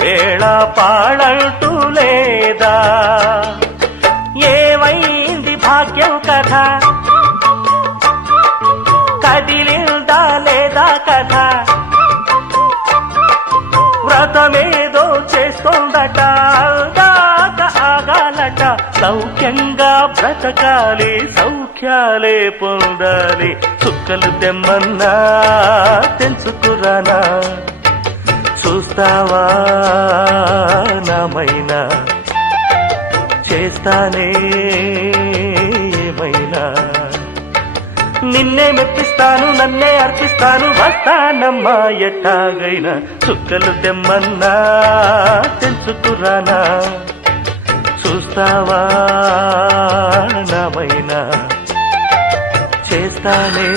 వేళ పాడంటూ లేదా ఏమైంది భాగ్యం కథ కదిలిందా లేదా కథ వ్రతమేదో చేస్తోందట దాక ఆగాలట సౌఖ్యంగా బ్రతకాలి సౌఖ్యాలే పొందాలి చుక్కలు తెమ్మన్నా తెలుసుకురానా చూస్తావా నామైనా చేస్తానే ఏమైనా నిన్నే మెప్పిస్తాను నన్నే అర్పిస్తాను వస్తానమ్మా ఎట్టాగైనా చుక్కలు తెమ్మన్నా తెలుసుకురానా చూస్తావా నామైనా చేస్తానే